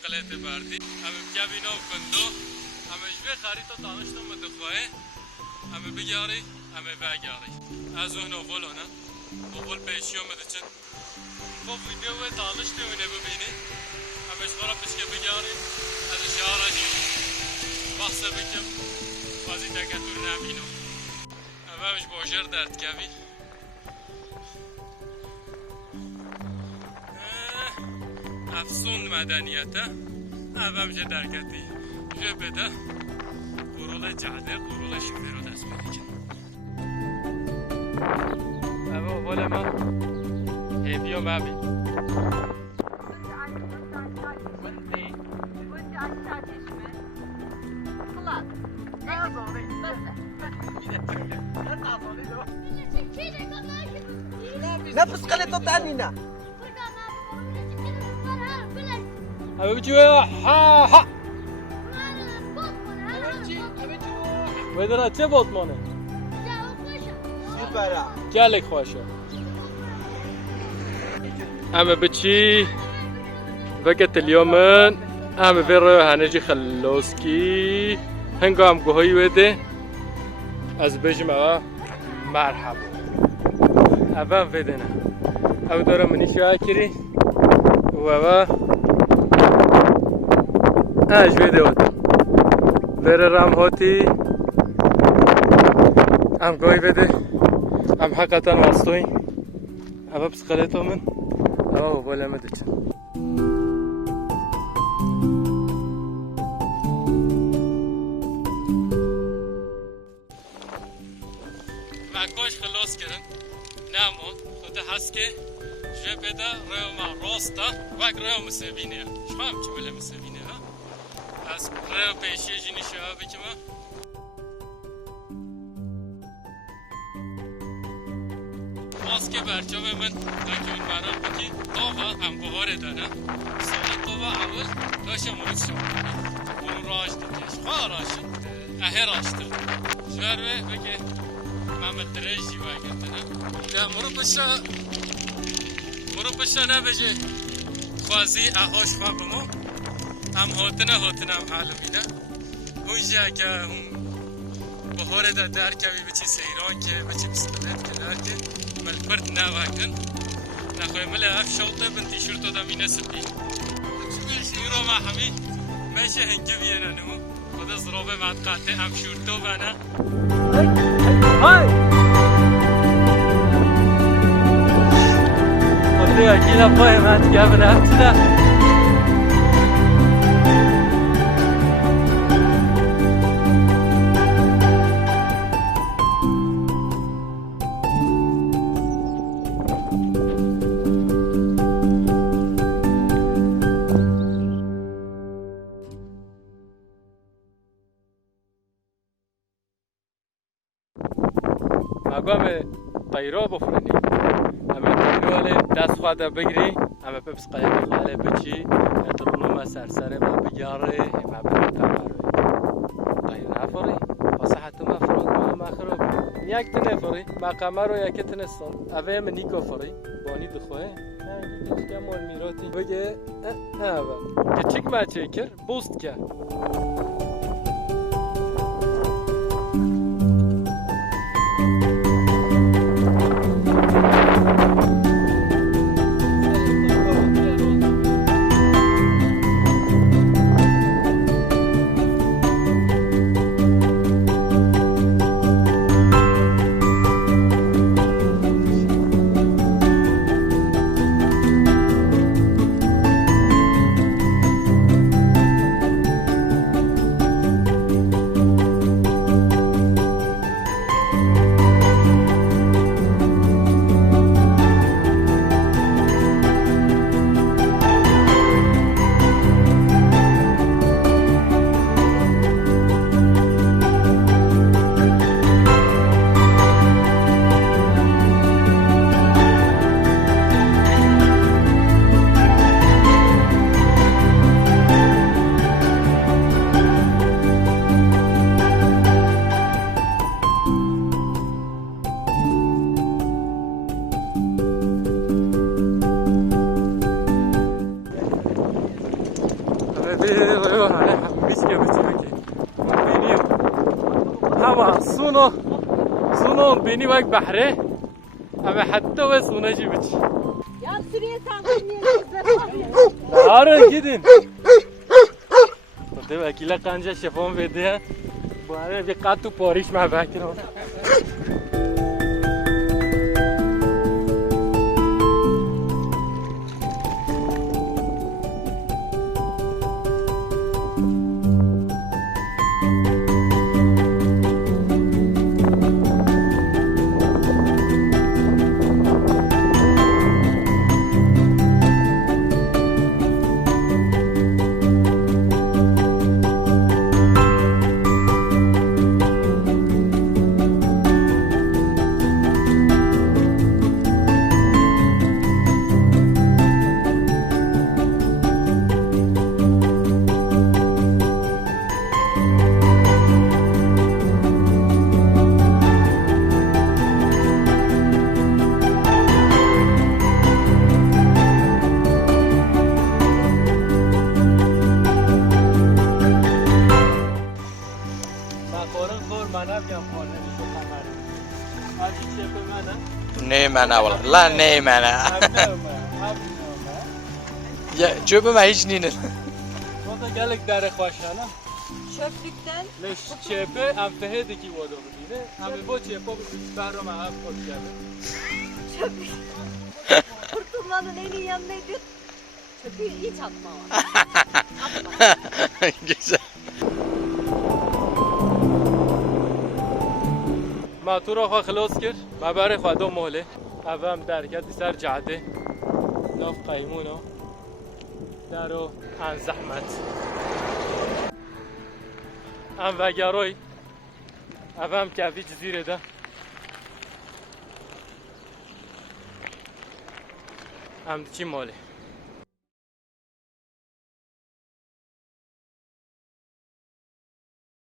بسقلت بردی همه بگینا و کندو همه جوه خریطا دانشتم مدخواه همه بگیاری همه بگیاری از اون اول نه اول پیشی آمده چند خب ویدیو دانشتی اونه ببینی همه شخورا پشکه بگیاری از شهرانی بحثه بکم بازی تکتور نبینو همه همش باشر درد کبی افسون مدنیته همه جه درکتی جه بده قرول جعده قرول شفر رو دست بده همه اول ما هیبیو مبی نفس قلت تانينا همه بچه ها ها بدرا چه باتمانه؟ سوپره گلک خوشه همه بچی وقت اليوم همه في هنجي خلوسكي هنگام گوهی وده از بجمع مرحبا اول بدنا او دارم منی شاکری و اج وده وده بره رام هاتی ام گوهی بده ام حقیقتا واسطوی اما بسقلتو من او بالا مدچ مکاش خلاص کردن نمون خود هست که جه بده روی ما راسته وقت روی مسیبینه شخواهم چه بله مسیبینه از روی پیشی جینی شوه بکمه باز که برچه به من دکیون برام بکی طاوه هم بهاره داره ساله طاوه اول داشته مرد شد اون راش دیگه شخواه راشد اهه راشتر جوه بگه محمد درشی واقعا نه مرو بشه نبجه خوازی اهاش خواه بمو هم هاتنه هم حال میده اونجا که بهاره در کبی بچی سیران که بچی بسکلت که در که مل پرد نواکن نخواه مل اف شوطه بن تیشورتو دا مینه سبی شیرو ما همی میشه هنگی بیانه نمو خدا زرابه مدقاته ام شورتو بنا های خدا یکی لپای من گم نفتنه همه قیرا بفرنی همه قیراله دست خواهده بگیری همه پس قیرا خاله بچی اترونوم سرسره ما بگیاره ما بگیاره قیرا نفری واسه حتی ما فراد ما خراب یک تنفری ما قمر و یک تنستان اوه من نیکو فری بانی دخواه دیگه مال میراتی بگه اوه که چیک ما چیکر بوست که ما بینی وقت بحره اما حتی و سونه جی بچی Ya sürüye sandım آره گیدین خود وکیل قنجه شفام بده باره بی قد تو پاریش محبه کنم نه منه والله لا نه منه چوب من هیچ نینه Burada geldik dere başına. Çöplükten Leş çepe am fehedeki vodo bidine. Am bu çepe bu baro ma hap kod geldi. çöplük. Kurtulmanın en iyi yanı nedir? Çöpü hiç atma var. Güzel. ما تو را خواه خلاص کرد ما برای خدا مهله اوام درکت سر جعده لاف قیمونا درو ان زحمت ام وگرای اوام کفی جزیره ده ام چی ماله